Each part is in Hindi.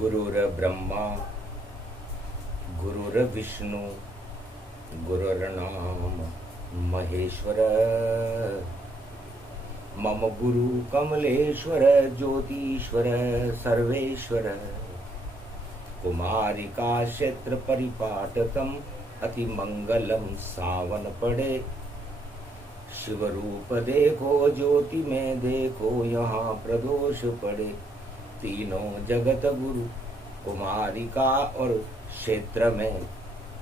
गुरुर्ब्रह्मा गुरुर्विष्णु गुरुर्नाम महेश्वर। मम गुरु कमलेश्वर ज्योतीश्वर सर्वेश्वर। कुमारिका क्षेत्र परिपाटकम अति मंगलम सावन पड़े। शिव रूप देखो ज्योति में देखो यहाँ प्रदोष पड़े। तीनों जगत गुरु कुमारिका और क्षेत्र में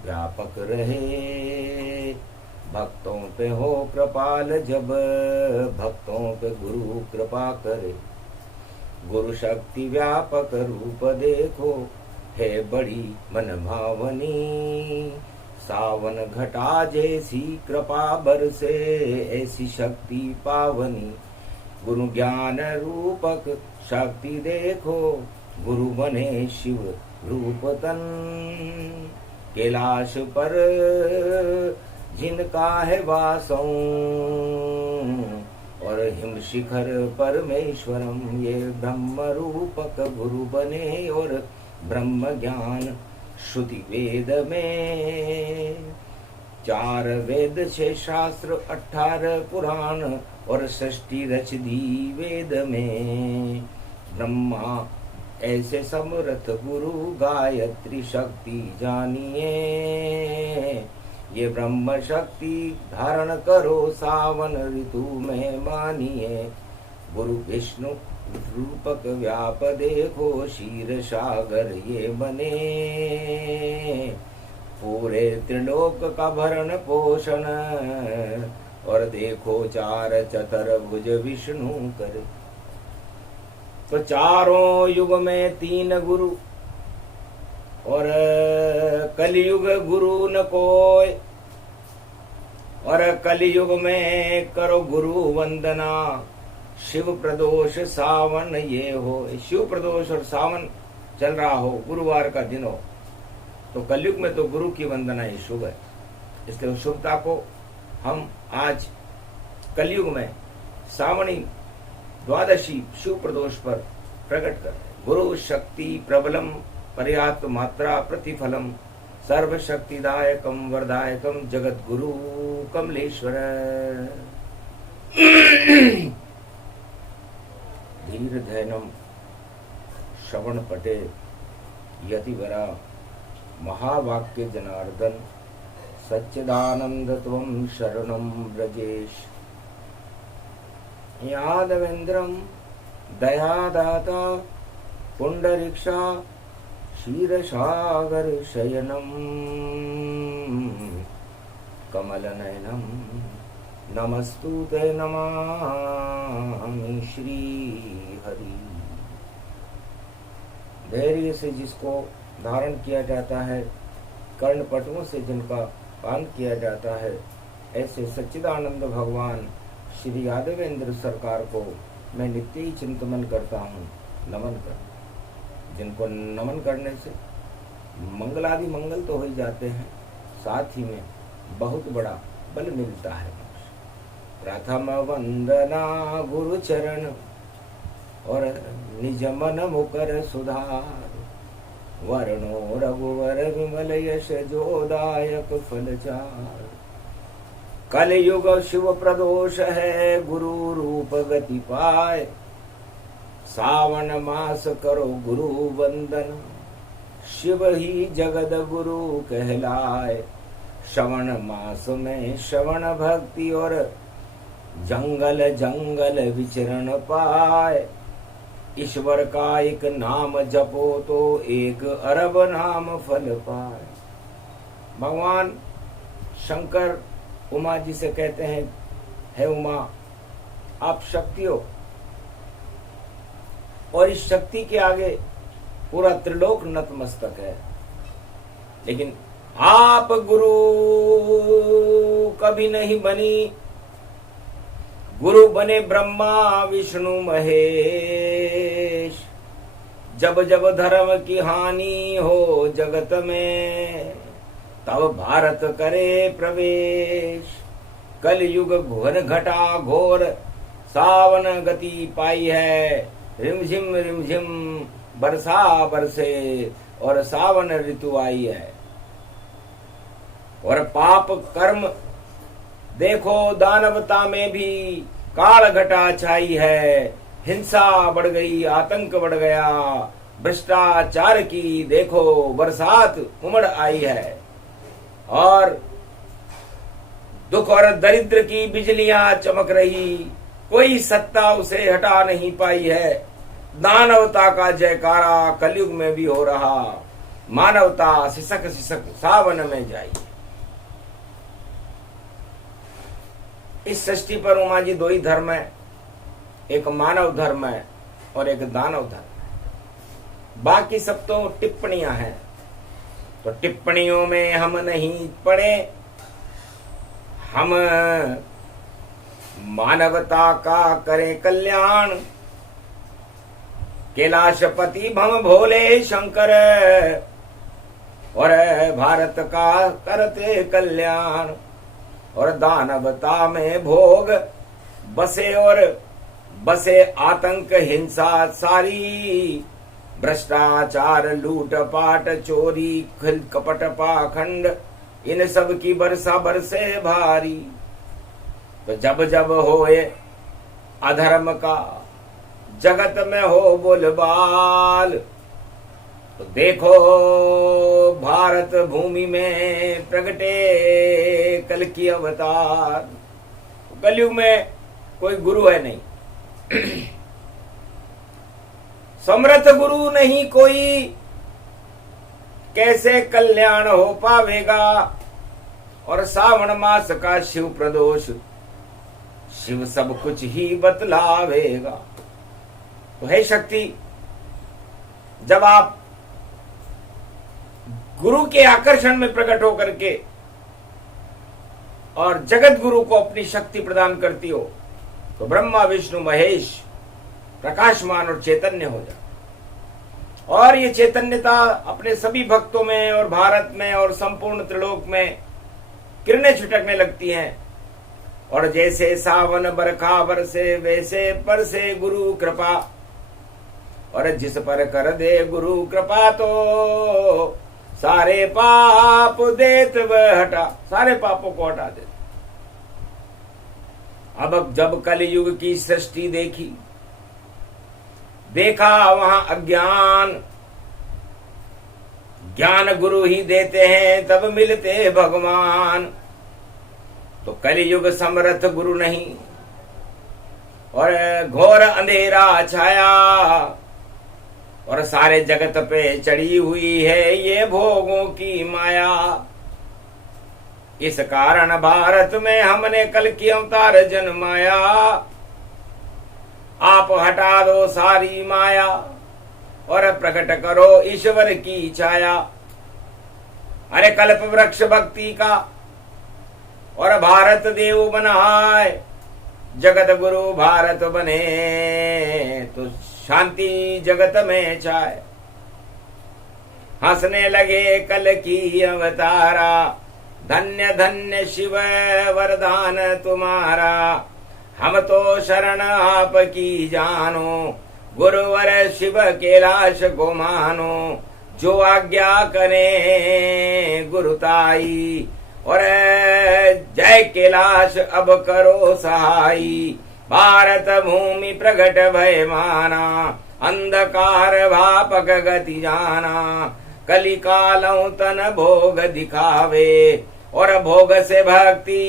व्यापक रहे। भक्तों पे हो कृपाल जब भक्तों पे गुरु कृपा करे। गुरु शक्ति व्यापक रूप देखो है बड़ी मन भावनी। सावन घटा जैसी कृपा बरसे ऐसी शक्ति पावनी। गुरु ज्ञान रूपक शक्ति देखो गुरु बने शिव रूप तन। कैलाश पर जिनका है वासों और हिम शिखर परमेश्वरम। ये ब्रह्म रूपक गुरु बने और ब्रह्म ज्ञान श्रुति वेद में। 4 वेद 6 शास्त्र 18 पुराण और 60 रच दी वेद में। ब्रह्मा ऐसे समर्थ गुरु गायत्री शक्ति जानिए। ये ब्रह्म शक्ति धारण करो सावन ऋतु में मानिए। गुरु विष्णु रूपक व्याप देखो क्षीर सागर ये बने। पूरे त्रिलोक का भरण पोषण और देखो 4 चतुर्भुज विष्णु करे। तो चारों युग में 3 गुरु और कलयुग गुरु न कोय। और कलयुग में करो गुरु वंदना। शिव प्रदोष सावन ये हो। शिव प्रदोष और सावन चल रहा हो, गुरुवार का दिन हो, तो कलयुग में तो गुरु की वंदना ही शुभ है। इसलिए उस शुभता को हम आज कलयुग में सावणी द्वादशी शिव प्रदोष पर प्रकट कर। गुरु शक्ति प्रबलम पर्याप्त मात्रा प्रतिफलम सर्व शक्तिदायकम वरदायकम जगत गुरु कमलेश्वर। धीर धैनम श्रवण पटे यतिवरा महावाक्य जनार्दन। सच्चिदानंद त्वं शरणं व्रजेश। यादवेन्द्रं दयादाता पुंडरीक्षा क्षीरसागर शयनम। कमलनयनम नमस्तुते नमामि श्री हरि। धैर्य से जिसको धारण किया जाता है, कर्णपटुओं से जिनका पान किया जाता है, ऐसे सच्चिदानंद भगवान श्री यादवेंद्र सरकार को मैं नित्य ही चिंतन करता हूँ, नमन कर। जिनको नमन करने से मंगलादि मंगल तो हो ही जाते हैं, साथ ही में बहुत बड़ा बल मिलता है। प्रथम वंदना गुरु चरण और निज मन मुकर सुधार। वर्णो रघुवर विमल यश जोदायक फलचार। कलयुग शिव प्रदोष है गुरु रूप गति पाए। सावन मास करो गुरु वंदन शिव ही जगद गुरु कहलाए। श्रवण मास में श्रवण भक्ति और जंगल जंगल विचरण पाए। ईश्वर का एक नाम जपो तो 1 अरब नाम फल पाए। भगवान शंकर उमा जी से कहते हैं, हे उमा आप शक्ति हो और इस शक्ति के आगे पूरा त्रिलोक नतमस्तक है, लेकिन आप गुरु कभी नहीं बनी। गुरु बने ब्रह्मा विष्णु महेश। जब जब धर्म की हानि हो जगत में, तब भारत करे प्रवेश। कलयुग भुवन घटा घोर सावन गति पाई है। रिमझिम बरसा बरसे और सावन ऋतु आई है। और पाप कर्म देखो दानवता में भी काल घटा छाई है। हिंसा बढ़ गई, आतंक बढ़ गया, भ्रष्टाचार की देखो बरसात उमड़ आई है। और दुख और दरिद्र की बिजलियां चमक रही, कोई सत्ता उसे हटा नहीं पाई है। दानवता का जयकारा कलयुग में भी हो रहा, मानवता सिसक सिसक सावन में जाई। इस सृष्टि पर उमा जी दो ही धर्म है, एक मानव धर्म है और एक दानव धर्म है। बाकी सब तो टिप्पणियां हैं, तो टिप्पणियों में हम नहीं पड़े। हम मानवता का करें कल्याण। कैलाशपति भम भोले शंकर और भारत का करते कल्याण। और दानवता में भोग बसे और बसे आतंक हिंसा सारी। भ्रष्टाचार लूट पाट चोरी कपट पाखंड, इन सब की बरसा बरसे भारी। तो जब जब होए अधर्म का जगत में हो बोलबाल, तो देखो भारत भूमि में प्रगटे कल की अवतार। कलयुग में कोई गुरु है नहीं, समर्थ गुरु नहीं कोई, कैसे कल्याण हो पावेगा। और सावन मास का शिव प्रदोष, शिव सब कुछ ही बतलावेगा। तो हे शक्ति, जब आप गुरु के आकर्षण में प्रकट होकर के और जगत गुरु को अपनी शक्ति प्रदान करती हो, तो ब्रह्मा विष्णु महेश प्रकाशमान और चैतन्य हो जाए। और ये चैतन्यता अपने सभी भक्तों में और भारत में और संपूर्ण त्रिलोक में किरणें छिटकने लगती हैं। और जैसे सावन बरखा बरसे, वैसे बरसे गुरु कृपा। और जिस पर कर दे गुरु कृपा, तो सारे पाप देत वह हटा, सारे पापों को हटा देते। अब जब कलयुग की सृष्टि देखी, देखा वहां अज्ञान, ज्ञान गुरु ही देते हैं तब मिलते भगवान। तो कलयुग समर्थ गुरु नहीं और घोर अंधेरा छाया, और सारे जगत पे चढ़ी हुई है ये भोगों की माया। इस कारण भारत में हमने कल की अवतार जन्माया। आप हटा दो सारी माया और प्रकट करो ईश्वर की छाया। अरे कल्प वृक्ष भक्ति का और भारत देव बनाए, जगत गुरु भारत बने, तो शांति जगत में छाए। हंसने लगे कल की अवतारा, धन्य धन्य शिव वरदान तुम्हारा। हम तो शरण आपकी जानो, गुरुवर शिव कैलाश को मानो। जो आज्ञा करे गुरुताई, और जय कैलाश अब करो सहाई। भारत भूमि प्रगट भय माना, अंधकार व्यापक गति जाना। कली कालों तन भोग दिखावे, और भोग से भक्ति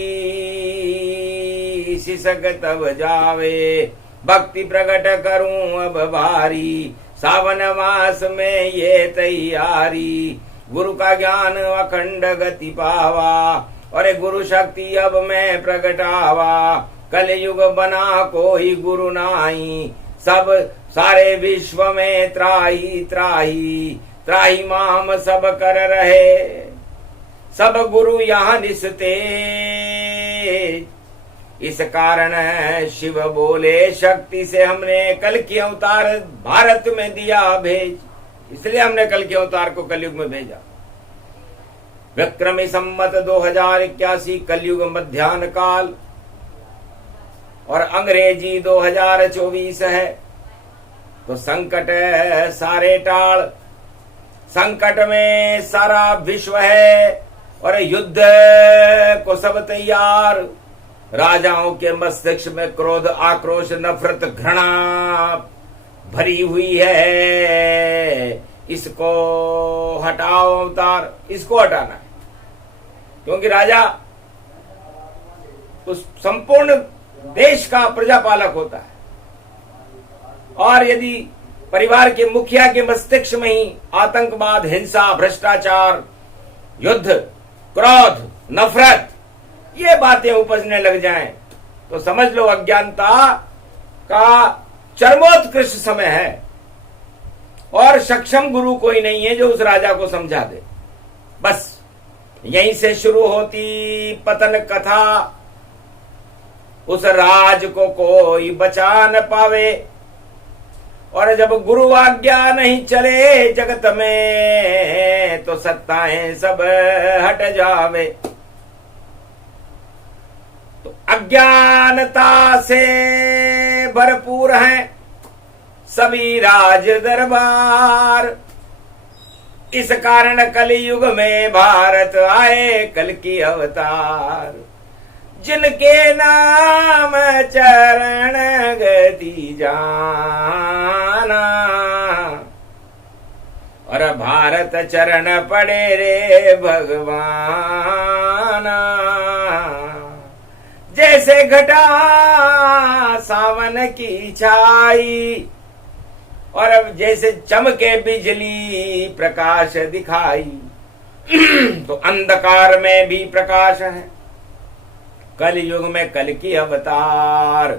सिसक तब जावे। भक्ति प्रकट करूं अब भारी, सावन मास में ये तैयारी। गुरु का ज्ञान अखंड गति पावा, और गुरु शक्ति अब मैं प्रगटावा। कलयुग बना कोई गुरु नाई, सब सारे विश्व में त्राही त्राही। त्राही माम सब कर रहे, सब गुरु यहाँ निसते। इस कारण शिव बोले शक्ति से हमने कल की अवतार भारत में दिया भेज। इसलिए हमने कल के अवतार को कलयुग में भेजा। विक्रमी संमत 2081 कलयुग मध्याह्न काल, और अंग्रेजी 2024 है। तो संकट सारे टाल। संकट में सारा विश्व है और युद्ध को सब तैयार। राजाओं के मस्तिष्क में क्रोध, आक्रोश, नफरत, घृणा भरी हुई है। इसको हटाओ अवतार, इसको हटाना है। क्योंकि राजा उस संपूर्ण देश का प्रजापालक होता है, और यदि परिवार के मुखिया के मस्तिष्क में ही आतंकवाद, हिंसा, भ्रष्टाचार, युद्ध, क्रोध, नफरत ये बातें उपजने लग जाएं, तो समझ लो अज्ञानता का चरमोत्कृष्ट समय है। और सक्षम गुरु कोई नहीं है जो उस राजा को समझा दे। बस यहीं से शुरू होती पतन कथा। उस राज को कोई बचा न पावे, और जब गुरु आज्ञा नहीं चले जगत में, तो सत्ताएं सब हट जावे। तो अज्ञानता से भरपूर हैं सभी राज दरबार। इस कारण कलयुग में भारत आए कल की अवतार। जिनके नाम चरण गति जाना, और भारत चरण पड़े रे भगवाना। जैसे घटा सावन की छाई, और अब जैसे चमके बिजली प्रकाश दिखाई, तो अंधकार में भी प्रकाश है। कल युग में कल की अवतार।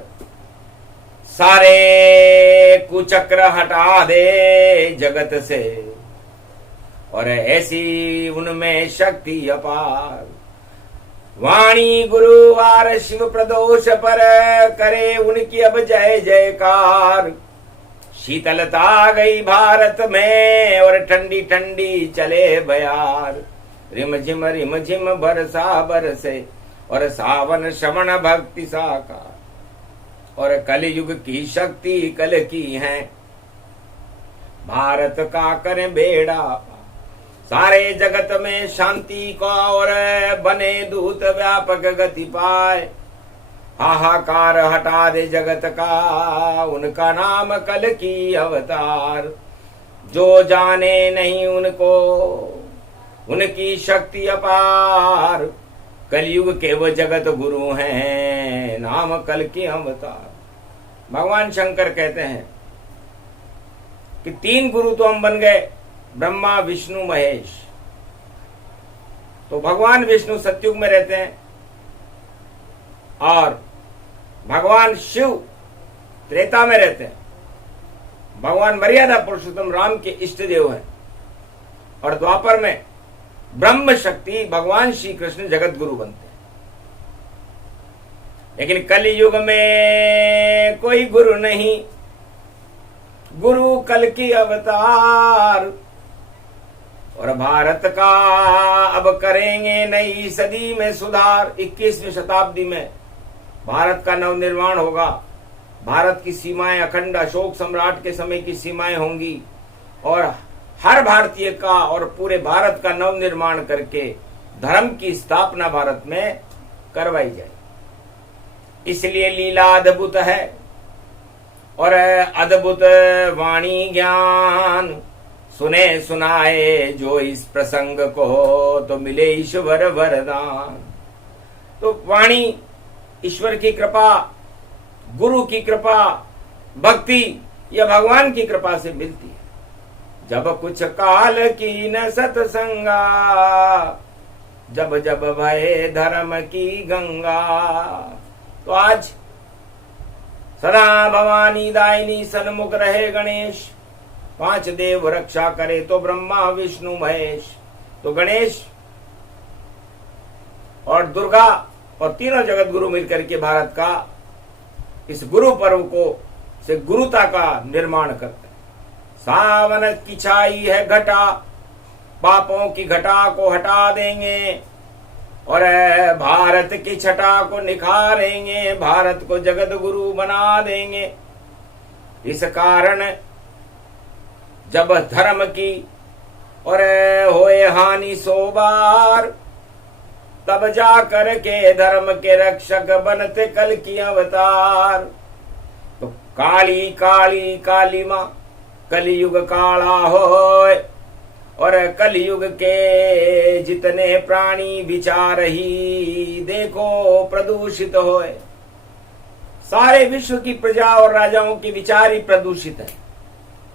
सारे कुचक्र हटा दे जगत से, और ऐसी उनमें शक्ति अपार। वाणी गुरुवार शिव प्रदोष पर करे उनकी अब जय जयकार। शीतलता गई भारत में और ठंडी ठंडी चले बयार। रिम झिम बरसा बरसे और सावन श्रवण भक्ति साकार। और कलयुग की शक्ति कल की है, भारत का करें बेड़ा। सारे जगत में शांति को और बने दूत व्यापक गति पाए। हाहाकार हटा दे जगत का, उनका नाम कल की अवतार। जो जाने नहीं उनको उनकी शक्ति अपार। कलयुग के वो जगत गुरु हैं, नाम कल की अवतार। भगवान शंकर कहते हैं कि 3 गुरु तो हम बन गए, ब्रह्मा, विष्णु, महेश। तो भगवान विष्णु सतयुग में रहते हैं, और भगवान शिव त्रेता में रहते हैं। भगवान मर्यादा पुरुषोत्तम राम के इष्ट देव हैं, और द्वापर में ब्रह्म शक्ति भगवान श्री कृष्ण जगत गुरु बनते हैं। लेकिन कलयुग में कोई गुरु नहीं, गुरु कल की अवतार। और भारत का अब करेंगे नई सदी में सुधार। 21वीं शताब्दी में भारत का नवनिर्माण होगा। भारत की सीमाएं अखंड अशोक सम्राट के समय की सीमाएं होंगी, और हर भारतीय का और पूरे भारत का नवनिर्माण करके धर्म की स्थापना भारत में करवाई जाए। इसलिए लीला अद्भुत है और अद्भुत वाणी ज्ञान। सुने सुनाए जो इस प्रसंग को, तो मिले ईश्वर वरदान। तो वाणी ईश्वर की कृपा, गुरु की कृपा, भक्ति यह भगवान की कृपा से मिलती है। जब कुछ काल की न सत्संगा, जब जब भये धर्म की गंगा। तो आज सदा भवानी दायिनी सन्मुख रहे गणेश। 5 देव रक्षा करे तो ब्रह्मा विष्णु महेश। तो गणेश और दुर्गा और तीनों जगत गुरु मिलकर के भारत का इस गुरु पर्व को से गुरुता का निर्माण करते हैं। सावन की छाई है घटा, पापों की घटा को हटा देंगे, और भारत की छटा को निखारेंगे। भारत को जगत गुरु बना देंगे। इस कारण जब धर्म की और होए हानि 100 बार, तब जा कर के धर्म के रक्षक बनते कल की अवतार। तो काली काली काली माँ कलयुग काला होए, और कलयुग के जितने प्राणी विचार ही देखो प्रदूषित होए। सारे विश्व की प्रजा और राजाओं की विचार ही प्रदूषित है,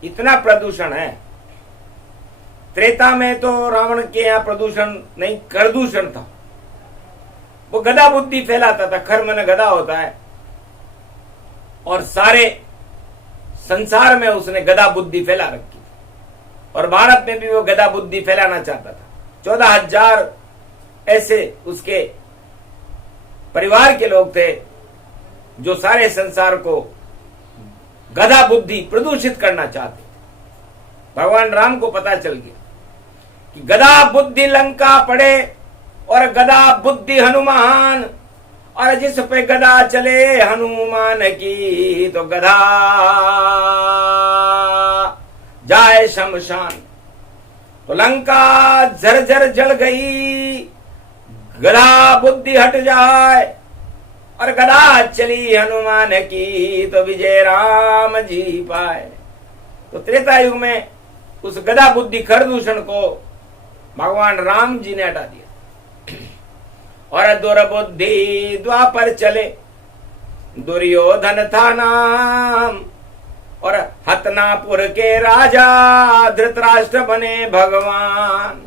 इतना प्रदूषण है। त्रेता में तो रावण के यहाँ प्रदूषण नहीं, करदूषण था। वो गधा बुद्धि फैलाता था, खर मन गधा होता है, और सारे संसार में उसने गधा बुद्धि फैला रखी थी। और भारत में भी वो गधा बुद्धि फैलाना चाहता था। 14,000 ऐसे उसके परिवार के लोग थे जो सारे संसार को गधा बुद्धि प्रदूषित करना चाहते थे। भगवान राम को पता चल गया कि गधा बुद्धि लंका पड़े और गधा बुद्धि हनुमान, और जिस पे गधा चले हनुमान की, तो गधा जाए शमशान। तो लंका झरझर जल गई, गधा बुद्धि हट जाए, और गधा चली हनुमान की, तो विजय राम जी पाए। तो त्रेता युग में उस गधा बुद्धि खरदूषण को भगवान राम जी ने हटा दिया। और दुर्बुद्धि द्वापर चले, दुर्योधन था नाम, और हतनापुर के राजा धृतराष्ट्र बने भगवान।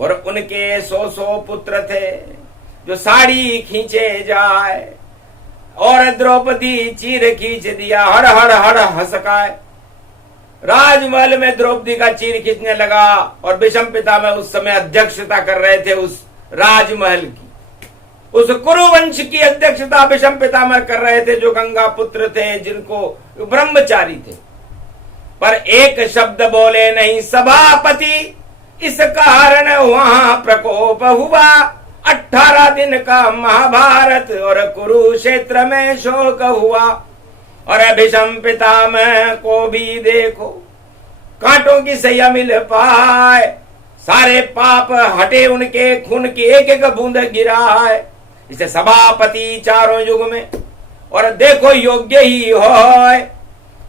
और उनके 100 पुत्र थे जो साड़ी खींचे जाए, और द्रौपदी चीर खींच दिया, हर हर हर हसकाए। राजमहल में द्रौपदी का चीर खींचने लगा, और विषम पितामह उस समय अध्यक्षता कर रहे थे उस राजमहल की। उस कुरुवंश की अध्यक्षता विषम पितामह कर रहे थे, जो गंगा पुत्र थे, जिनको ब्रह्मचारी थे। पर एक शब्द बोले नहीं सभापति, इस कारण वहां प्रकोप हुआ। 18 दिन का महाभारत और कुरुक्षेत्र में शोक हुआ। और विषम पितामह को भी देखो, कांटों की सैया मिल पाए, सारे पाप हटे उनके, खून की एक एक बूंद गिरा है। इसे सभापति चारों युग में, और देखो योग्य ही हो।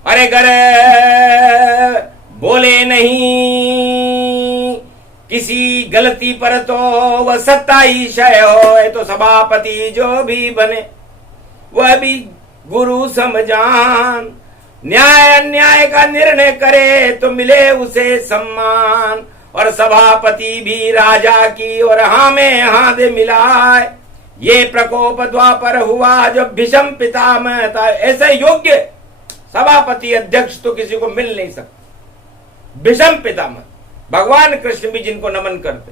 अरे गरे बोले नहीं किसी गलती पर, तो वह सत्ता ही क्षय हो। तो सभापति जो भी बने वह भी गुरु समझान, न्याय अन्याय का निर्णय करे तो मिले उसे सम्मान। और सभापति भी राजा की और हाँ में हाँ दे मिलाए। ये प्रकोप द्वापर हुआ जब भीषम पितामह था। ऐसे योग्य सभापति अध्यक्ष तो किसी को मिल नहीं सकता। भीषम पितामह भगवान कृष्ण भी जिनको नमन करते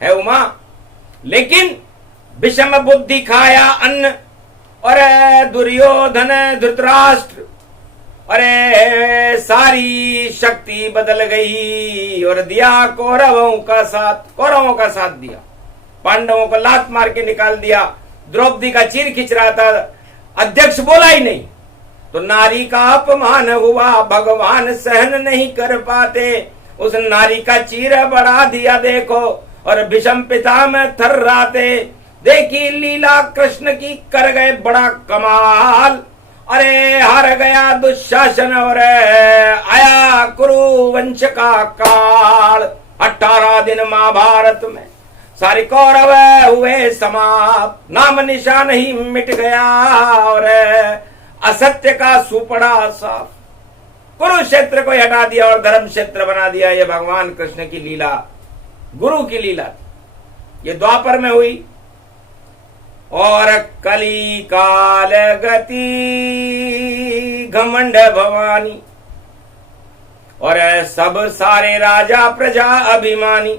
है उमा, लेकिन विषम बुद्धि खाया अन्न, और दुर्योधन धृतराष्ट्र, अरे सारी शक्ति बदल गई और दिया कौरवों का साथ दिया। पांडवों को लात मार के निकाल दिया। द्रौपदी का चीर खींच रहा था, अध्यक्ष बोला ही नहीं, तो नारी का अपमान हुआ। भगवान सहन नहीं कर पाते, उस नारी का चीर बढ़ा दिया देखो। और भीषम पितामह थर्राते, देखी लीला कृष्ण की, कर गए बड़ा कमाल। अरे हार गया दुशासन और आया कुरुवंश का काल। 18 दिन महाभारत में सारे कौरव हुए समाप्त, नाम निशान ही मिट गया और असत्य का सुपड़ा साफ। कुरुक्षेत्र को हटा दिया और धर्म क्षेत्र बना दिया। ये भगवान कृष्ण की लीला, गुरु की लीला थी। ये द्वापर में हुई। और कली काल गति घमंड भवानी, और सब सारे राजा प्रजा अभिमानी,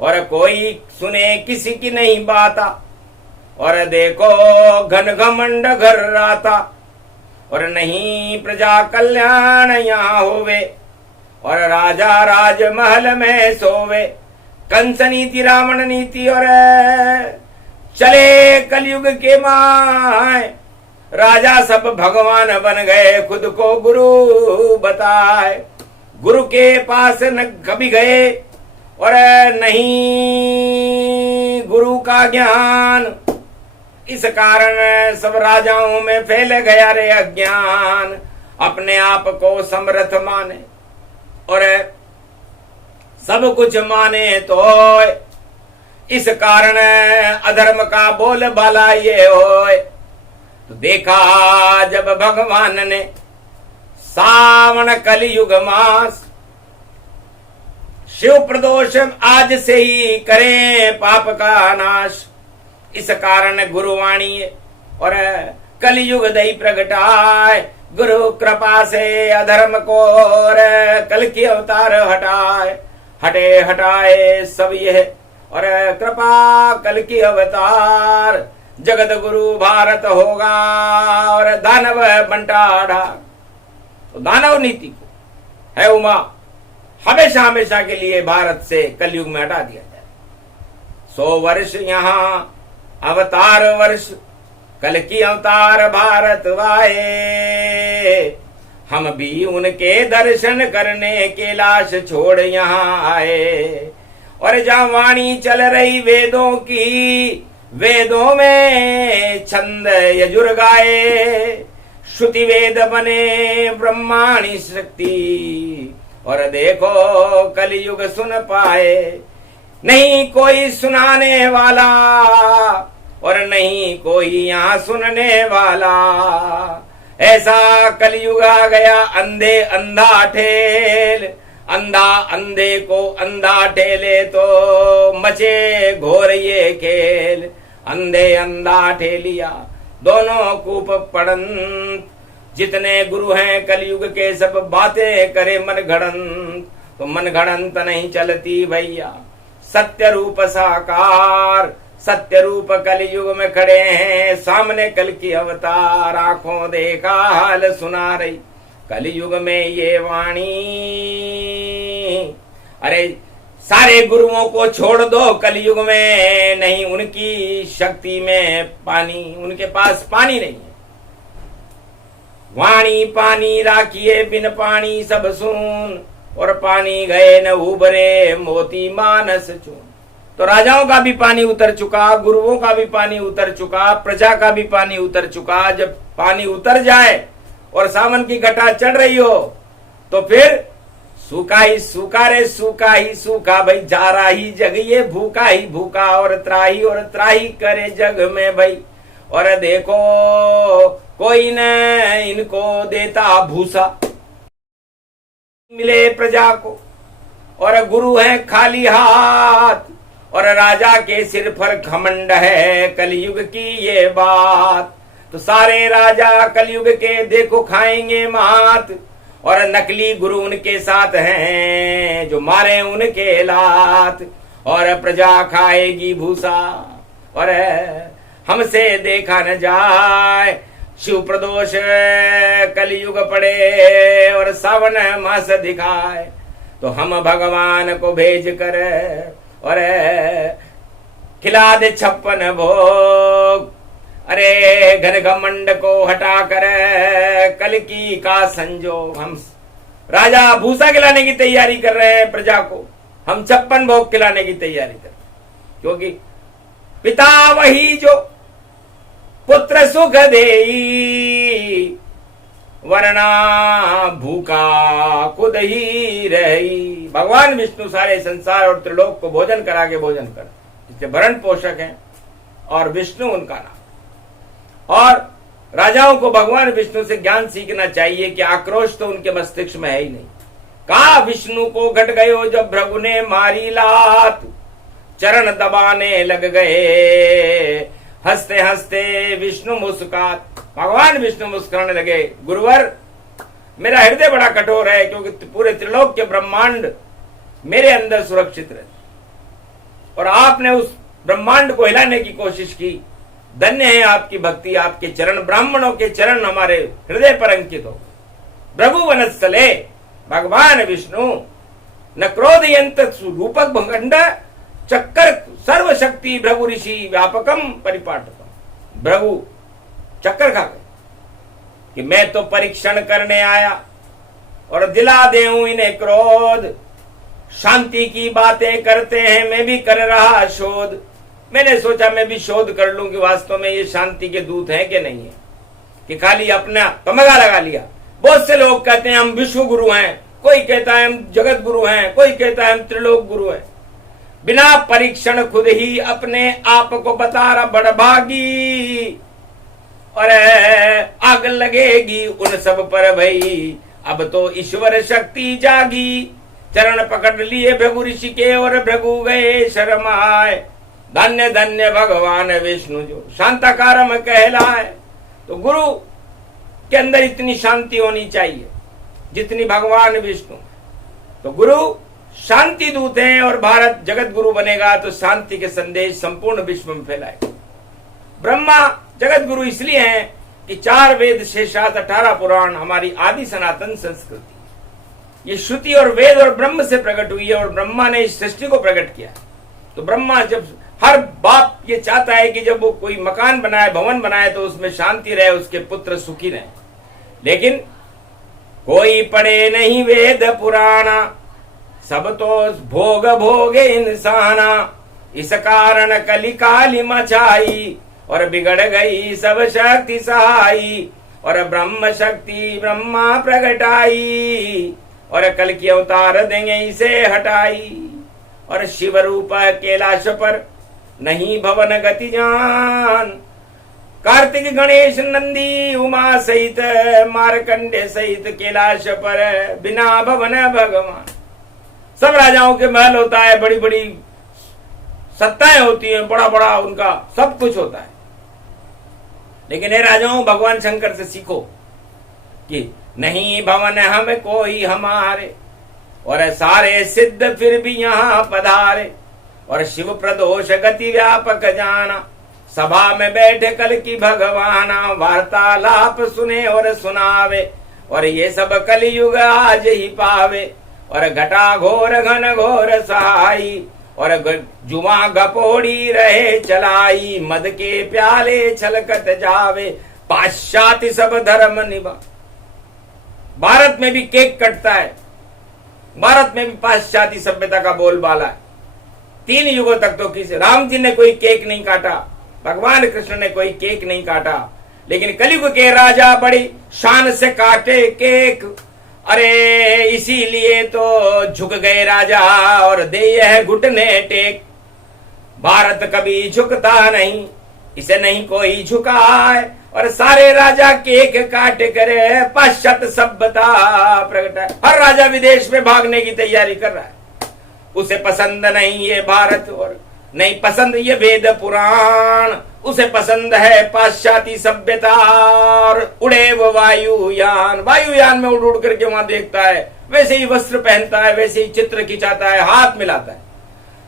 और कोई सुने किसी की नहीं बाता। और देखो घन घमंड घर राता, और नहीं प्रजा कल्याण यहाँ होवे। और राजा राजमहल में सोवे। कंस नीति रावण नीति, और चले कलयुग के माय। राजा सब भगवान बन गए, खुद को गुरु बताए। गुरु के पास न कभी गए और नहीं गुरु का ज्ञान। इस कारण सब राजाओं में फैल गया रे अज्ञान। अपने आप को समर्थ माने और सब कुछ माने तो इस कारण अधर्म का बोल बाला ये होए। तो देखा जब भगवान ने सावन कलयुग मास, शिव प्रदोष आज से ही करें पाप का नाश। इस कारण गुरुवाणी और कलयुग दई प्रगटाए। गुरु कृपा से अधर्म को और कल की अवतार हटाए। हटे हटाए सब यह और कृपा कल की अवतार। जगत गुरु भारत होगा और दानव बंटाढ़ा। तो दानव नीति को है उमा हमेशा हमेशा के लिए भारत से कलयुग में हटा दिया जाए। 100 वर्ष यहाँ अवतार वर्ष, कल की अवतार भारत आए। हम भी उनके दर्शन करने के लाश छोड़ यहाँ आए। और जहाँ वाणी चल रही वेदों की, वेदों में छंद यजुर गाए। श्रुति वेद बने ब्रह्माणी शक्ति और देखो कलयुग सुन पाए। नहीं कोई सुनाने वाला और नहीं कोई यहाँ सुनने वाला। ऐसा कलयुग आ गया अंधे अंधा ठेल। अंधा अंधे को अंधा ठेले तो मचे घोर ये खेल। अंधे अंधा ठेलिया दोनों कूप पड़ंत। जितने गुरु हैं कलयुग के सब बातें करे मन घड़ंत। तो मन घड़ंत नहीं चलती भैया। सत्य रूप साकार, सत्य रूप कलयुग में खड़े हैं। सामने कल की अवतार, आंखों देखा हाल सुना रही कलयुग में ये वाणी। अरे सारे गुरुओं को छोड़ दो कलयुग में, नहीं उनकी शक्ति में पानी, उनके पास पानी नहीं है। वाणी पानी राखिए बिन पानी सब सुन। और पानी गए न उबरे मोती मानस चून। तो राजाओं का भी पानी उतर चुका, गुरुओं का भी पानी उतर चुका, प्रजा का भी पानी उतर चुका। जब पानी उतर जाए और सावन की घटा चढ़ रही हो तो फिर सूखा ही सूखा रे सूखा ही सूखा भाई। जा रहा ही जग ये भूखा ही भूखा और त्राही करे जग में भाई। और देखो कोई न इनको देता भूसा मिले प्रजा को। और गुरु है खाली हाथ और राजा के सिर पर घमंड है कलयुग की ये बात। तो सारे राजा कलयुग के देखो खाएंगे मात। और नकली गुरु उनके साथ हैं जो मारे उनके लात। और प्रजा खाएगी भूसा और हमसे देखा न जाए। शिव प्रदोष कलयुग पड़े और सावन मास दिखाए। तो हम भगवान को भेज कर और खिला दे 56 भोग। अरे घन घमंड को हटा कर कल की का संजोग। हम राजा भूसा खिलाने की तैयारी कर रहे हैं प्रजा को। हम 56 भोग खिलाने की तैयारी कर रहे हैं, क्योंकि पिता वही जो पुत्र सुख देई। वरना भूखा खुद ही रही। भगवान विष्णु सारे संसार और त्रिलोक को भोजन करा के भोजन कर, इसके भरण पोषक हैं और विष्णु उनका नाम। और राजाओं को भगवान विष्णु से ज्ञान सीखना चाहिए कि आक्रोश तो उनके मस्तिष्क में है ही नहीं। कहा विष्णु को घट गयो जब भृगु ने मारी लात। चरण दबाने लग गए हंसते हंसते विष्णु मुस्कात। भगवान विष्णु मुस्कुराने लगे, गुरुवर मेरा हृदय बड़ा कठोर है क्योंकि पूरे त्रिलोक के ब्रह्मांड मेरे अंदर सुरक्षित रहे और आपने उस ब्रह्मांड को हिलाने की कोशिश की। धन्य है आपकी भक्ति, आपके चरण, ब्राह्मणों के चरण हमारे हृदय पर अंकित हो। भृगु वनस्थले भगवान विष्णु न क्रोध यंत्र रूपक भंड चक्कर सर्वशक्ति भृगु ऋषि व्यापकम परिपाटकम। भृगु चक्कर खा गए कि मैं तो परीक्षण करने आया और दिला देऊं इन्हें क्रोध। शांति की बातें करते हैं, मैं भी कर रहा शोध। मैंने सोचा मैं भी शोध कर लूं कि वास्तव में ये शांति के दूत हैं कि नहीं है, कि खाली अपना तमगा लगा लिया। बहुत से लोग कहते हैं हम विश्व गुरु हैं, कोई कहता है हम जगत गुरु हैं, कोई कहता है हम त्रिलोक गुरु हैं। बिना परीक्षण खुद ही अपने आप को बता रहा बड़भागी, और आग लगेगी उन सब पर भई, अब तो ईश्वर शक्ति जागी। चरण पकड़ लिए भृगु ऋषि के और भृगु गए शर्माए। धन्य धन्य भगवान विष्णु जो शांताकारम कहलाए। तो गुरु के अंदर इतनी शांति होनी चाहिए जितनी भगवान विष्णु। तो गुरु शांति दूत हैं, और भारत जगत गुरु बनेगा तो शांति के संदेश संपूर्ण विश्व में फैलाएगा। ब्रह्मा जगत गुरु इसलिए हैं कि 4 वेद, 6 शास्त्र, 18 पुराण हमारी आदि सनातन संस्कृति, ये श्रुति और वेद और ब्रह्म से प्रकट हुई है, और ब्रह्मा ने इस सृष्टि को प्रकट किया। तो ब्रह्मा जब हर बाप ये चाहता है कि जब वो कोई मकान बनाए, भवन बनाए, तो उसमें शांति रहे, उसके पुत्र सुखी रहे। लेकिन कोई पढ़े नहीं वेद पुराना, सब तो भोग भोगे इंसाना। इस कारण कली काली मचाई, और बिगड़ गई सब शक्ति सहाई। और ब्रह्म शक्ति ब्रह्मा प्रगटाई, और कल की अवतार देंगे इसे हटाई। और शिव रूप कैलाश पर नहीं भवन गति जान। कार्तिक गणेश नंदी उमा सहित मारकंडे सहित कैलाश पर बिना भवन भगवान। सब राजाओं के महल होता है, बड़ी बड़ी सत्ताएं होती हैं, बड़ा बड़ा उनका सब कुछ होता है। लेकिन ये राजाओं, भगवान शंकर से सीखो कि नहीं भवन हम कोई हमारे, और सारे सिद्ध फिर भी यहाँ पधारे। और शिव प्रदोष गति व्यापक जाना, सभा में बैठे कल की भगवाना। वार्तालाप सुने और सुनावे, और ये सब कलयुग आज ही पावे। और घटा घोर घन घोर सहाई, और जुआ गपोड़ी रहे चलाई। मद के प्याले छलकत जावे, पाश्चात्य सब धर्म निभा। भारत में भी केक कटता है, भारत में भी पाश्चात्य सभ्यता का बोलबाला है। 3 युगों तक तो किसी, राम जी ने कोई केक नहीं काटा, भगवान कृष्ण ने कोई केक नहीं काटा, लेकिन कलयुग के राजा बड़ी शान से काटे केक। अरे इसीलिए तो झुक गए राजा, और दे है घुटने टेक। भारत कभी झुकता नहीं, इसे नहीं कोई झुकाए। और सारे राजा केक काट करे पाश्चात्य सभ्यता प्रकट है। हर राजा विदेश में भागने की तैयारी कर रहा है, उसे पसंद नहीं ये भारत, और नहीं पसंद ये वेद पुराण, उसे पसंद है पाश्चात्य सभ्यता। और उड़े वो वायुयान, वायुयान में उड़ उड़ करके वहां देखता है, वैसे ही वस्त्र पहनता है, वैसे ही चित्र खिंचाता है, हाथ मिलाता है।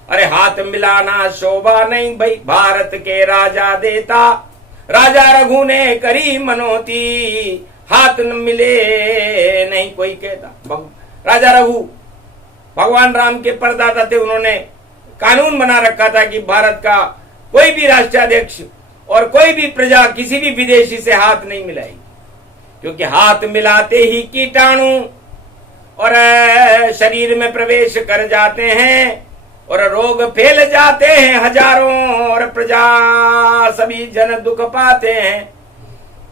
अरे हाथ मिलाना शोभा नहीं भाई, भारत के राजा देता। राजा रघु ने करी मनोती, हाथ न मिले नहीं कोई कहता। राजा रघु भगवान राम के परदाता थे, उन्होंने कानून बना रखा था कि भारत का कोई भी राष्ट्राध्यक्ष और कोई भी प्रजा किसी भी विदेशी से हाथ नहीं मिलाएगी, क्योंकि हाथ मिलाते ही कीटाणु और शरीर में प्रवेश कर जाते हैं, और रोग फैल जाते हैं हजारों, और प्रजा सभी जन दुख पाते हैं।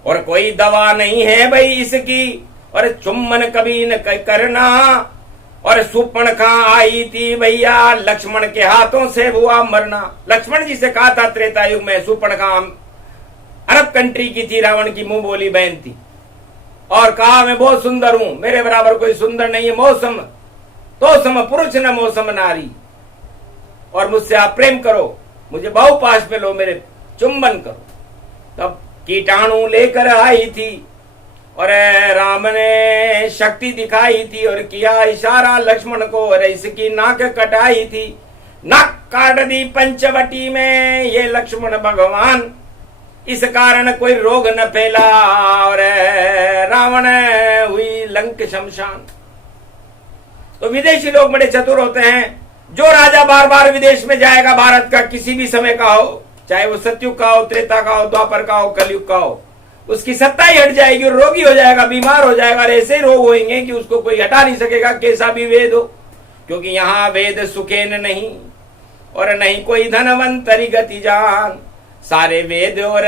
और कोई दवा नहीं है भाई इसकी, और चुम्बन कभी न करना। और सुपर्णखा आई थी भैया, लक्ष्मण के हाथों से हुआ मरना। लक्ष्मण जी से कहा था त्रेता युग में, सुपर्णखा अरब कंट्री की थी, रावण की मुंह बोली बहन थी, और कहा मैं बहुत सुंदर हूं, मेरे बराबर कोई सुंदर नहीं है। मौसम तो सम पुरुष न मौसम नारी, और मुझसे आप प्रेम करो, मुझे बाहुपाश में लो, मेरे चुंबन करो। तब कीटाणु लेकर आई थी, और राम ने शक्ति दिखाई थी, और किया इशारा लक्ष्मण को, और इसकी नाक कटाई थी। नाक काट दी पंचवटी में ये लक्ष्मण भगवान, इस कारण कोई रोग न फैला, और रावण हुई लंक शमशान। तो विदेशी लोग बड़े चतुर होते हैं। जो राजा बार बार विदेश में जाएगा, भारत का किसी भी समय का हो, चाहे वो सतयुग का हो, त्रेता का हो, द्वापर का हो, कलयुग का हो, उसकी सत्ता ही हट जाएगी और रोगी हो जाएगा, बीमार हो जाएगा। और ऐसे रोग होंगे कि उसको कोई हटा नहीं सकेगा, कैसा भी वेद हो। क्योंकि यहां वेद सुखेन नहीं और नहीं कोई धनवंतरी गति जान। सारे वेद और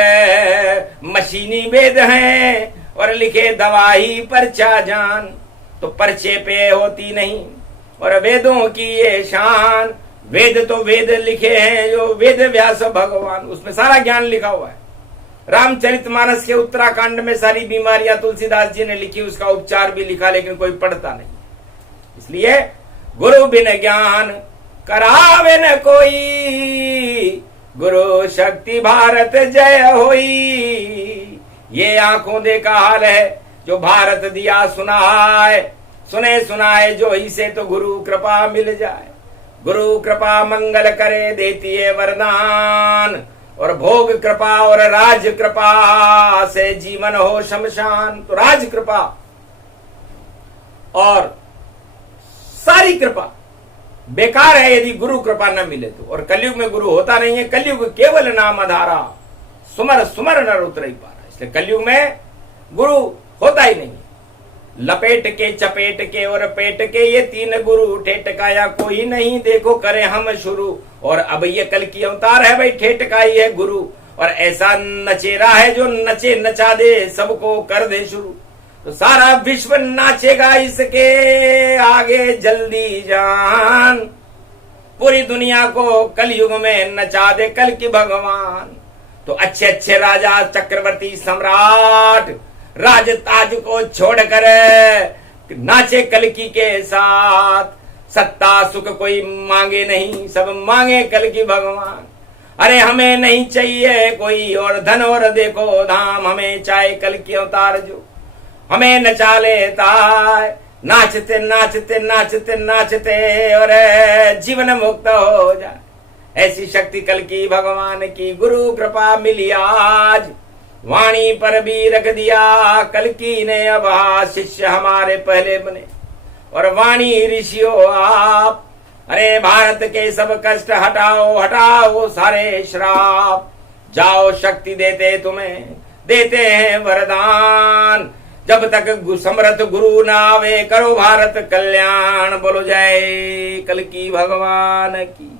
मशीनी वेद हैं और लिखे दवाई पर्चा जान। तो पर्चे पे होती नहीं और वेदों की ये शान। वेद तो वेद लिखे हैं जो वेद व्यास भगवान, उसमें सारा ज्ञान लिखा हुआ है। रामचरितमानस के उत्तराखंड में सारी बीमारियां तुलसीदास जी ने लिखी, उसका उपचार भी लिखा, लेकिन कोई पढ़ता नहीं। इसलिए गुरु बिन ज्ञान करावे न कोई, गुरु शक्ति भारत जय होई। ये आंखों देखा हाल है जो भारत दिया सुनाए, सुने सुनाए जो इसे तो गुरु कृपा मिल जाए। गुरु कृपा मंगल करे देती है वरदान, और भोग कृपा और राज कृपा से जीवन हो शमशान। तो राज कृपा और सारी कृपा बेकार है यदि गुरु कृपा न मिले तो। और कलयुग में गुरु होता नहीं है, कलयुग केवल नाम आधारा, सुमर सुमर नर उतर ही पारा। इसलिए कलयुग में गुरु होता ही नहीं। लपेट के चपेट के और पेट के ये तीन गुरु, ठेटकाया कोई नहीं देखो करे हम शुरू। और अब ये कल की अवतार है भाई, ठेटका ही है गुरु। और ऐसा नचेरा है जो नचे नचा दे, सबको कर दे शुरू। तो सारा विश्व नाचेगा इसके आगे जल्दी जान। पूरी दुनिया को कलयुग में नचा दे कल की भगवान। तो अच्छे अच्छे राजा चक्रवर्ती सम्राट राज ताज को छोड़कर नाचे कलकी के साथ। सत्ता सुख कोई मांगे नहीं, सब मांगे कल की भगवान। अरे हमें नहीं चाहिए कोई और धन और देखो धाम, हमें चाहे कल की अवतार जो हमें नचा लेता है। नाचते नाचते नाचते नाचते और जीवन मुक्त हो जाए, ऐसी शक्ति कल की भगवान की गुरु कृपा मिली आज। वाणी पर भी रख दिया कल की ने अब, शिष्य हमारे पहले बने और वाणी ऋषियों आप। अरे भारत के सब कष्ट हटाओ हटाओ सारे श्राप, जाओ शक्ति देते तुम्हें देते हैं वरदान। जब तक समर्थ गुरु ना आवे करो भारत कल्याण। बोलो जय कल की भगवान की,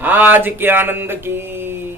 आज के आनंद की।